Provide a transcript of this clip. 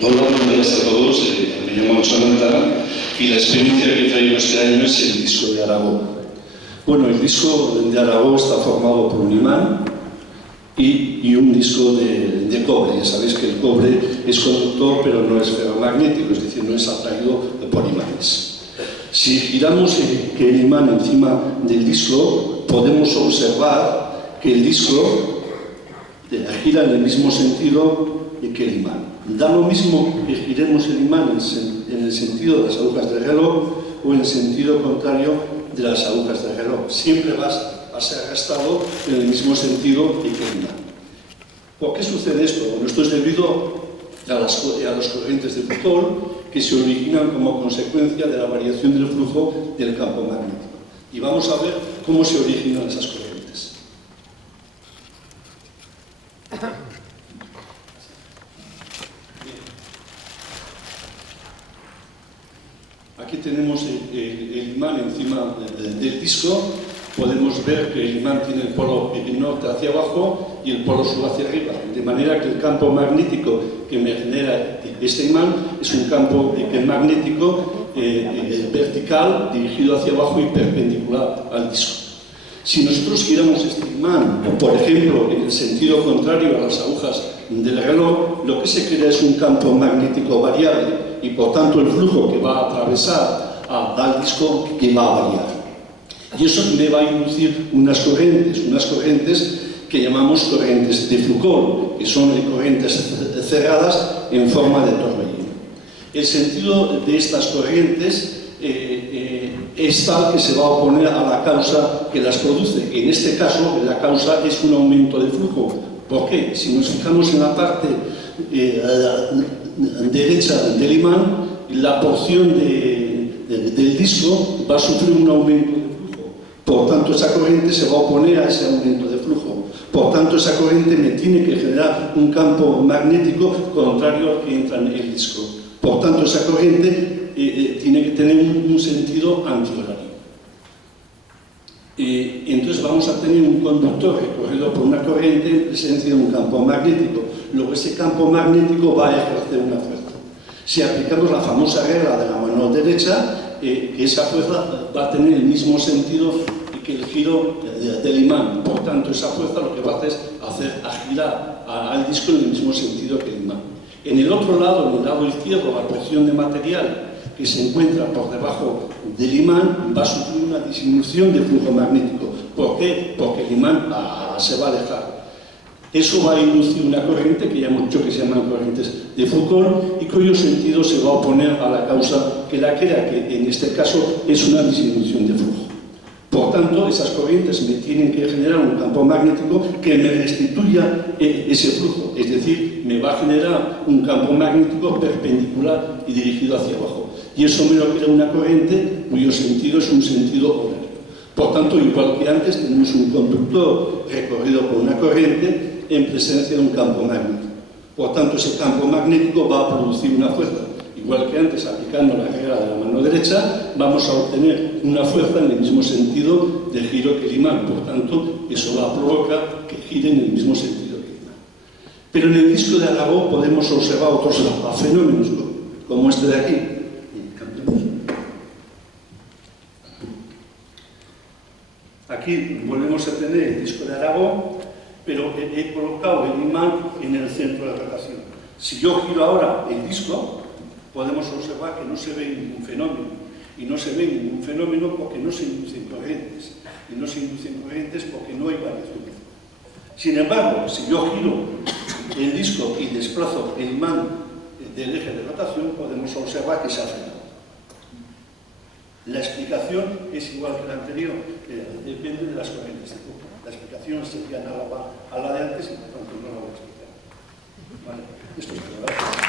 Hola, buenos días a todos. Me llamo Jonathan y la experiencia que traigo este año es el disco de Aragó. Bueno, el disco de Aragó está formado por un imán y un disco de cobre. Ya sabéis que el cobre es conductor, pero no es ferromagnético, es decir, no es atraído por imanes. Si giramos el imán encima del disco, podemos observar que el disco gira en el mismo sentido que el imán. Da lo mismo que giremos el imán en el sentido de las agujas del reloj o en el sentido contrario de las agujas del reloj. Siempre va a ser arrastrado en el mismo sentido que el imán. ¿Por qué sucede esto? Bueno, esto es debido a las corrientes de Foucault que se originan como consecuencia de la variación del flujo del campo magnético. Y vamos a ver cómo se originan esas corrientes. Aquí tenemos el imán encima del disco. Podemos ver que el imán tiene el polo norte hacia abajo y el polo sur hacia arriba, de manera que el campo magnético que me genera este imán es un campo magnético vertical, dirigido hacia abajo y perpendicular al disco. Si nosotros giramos este imán, por ejemplo, en el sentido contrario a las agujas del reloj, lo que se crea es un campo magnético variable y por tanto el flujo que va a atravesar al disco que va a variar. Y eso me va a inducir unas corrientes que llamamos corrientes de Foucault, que son corrientes cerradas en forma de torbellino. El sentido de estas corrientes es tal que se va a oponer a la causa que las produce. En este caso, la causa es un aumento de flujo. ¿Por qué? Si nos fijamos en la parte derecha del imán, la porción del disco va a sufrir un aumento de flujo. Por tanto, esa corriente se va a oponer a ese aumento de flujo. Por tanto, esa corriente me tiene que generar un campo magnético contrario al que entra en el disco. Por tanto, esa corriente tiene que tener un sentido antihorario. Entonces vamos a tener un conductor recorrido por una corriente en presencia de un campo magnético. Luego ese campo magnético va a ejercer una fuerza. Si aplicamos la famosa regla de la mano derecha, esa fuerza va a tener el mismo sentido que el giro del imán. Por tanto, esa fuerza lo que va a hacer es girar al disco en el mismo sentido que el imán. En el otro lado, en el lado izquierdo, la porción de material que se encuentra por debajo del imán va a sufrir una disminución de flujo magnético. ¿Por qué? Porque el imán se va a alejar. Eso va a inducir una corriente que ya hemos dicho que se llaman corrientes de Foucault y cuyo sentido se va a oponer a la causa que la crea, que en este caso es una disminución de flujo. Por tanto, esas corrientes me tienen que generar un campo magnético que me restituya ese flujo, es decir, me va a generar un campo magnético perpendicular y dirigido hacia abajo. Y eso me lo crea una corriente cuyo sentido es un sentido horario. Por tanto, igual que antes, tenemos un conductor recorrido por una corriente en presencia de un campo magnético. Por tanto, ese campo magnético va a producir una fuerza. Igual que antes, aplicando la regla de la mano derecha, vamos a obtener una fuerza en el mismo sentido del giro que el imán. Por tanto, eso va a provocar que gire en el mismo sentido que el imán. Pero en el disco de Aragó podemos observar otros fenómenos, como este de aquí. Aquí volvemos a tener el disco de Aragó, pero he colocado el imán en el centro de rotación. Si yo giro ahora el disco, podemos observar que no se ve ningún fenómeno. Y no se ve ningún fenómeno porque no se inducen corrientes. Y no se inducen corrientes porque no hay variación. Sin embargo, si yo giro el disco y desplazo el imán del eje de rotación, podemos observar que se ha frenado. La explicación es igual que la anterior, depende de las corrientes de flujo. La explicación sería análoga a la de antes y por tanto no la voy a explicar. Vale, esto es todo.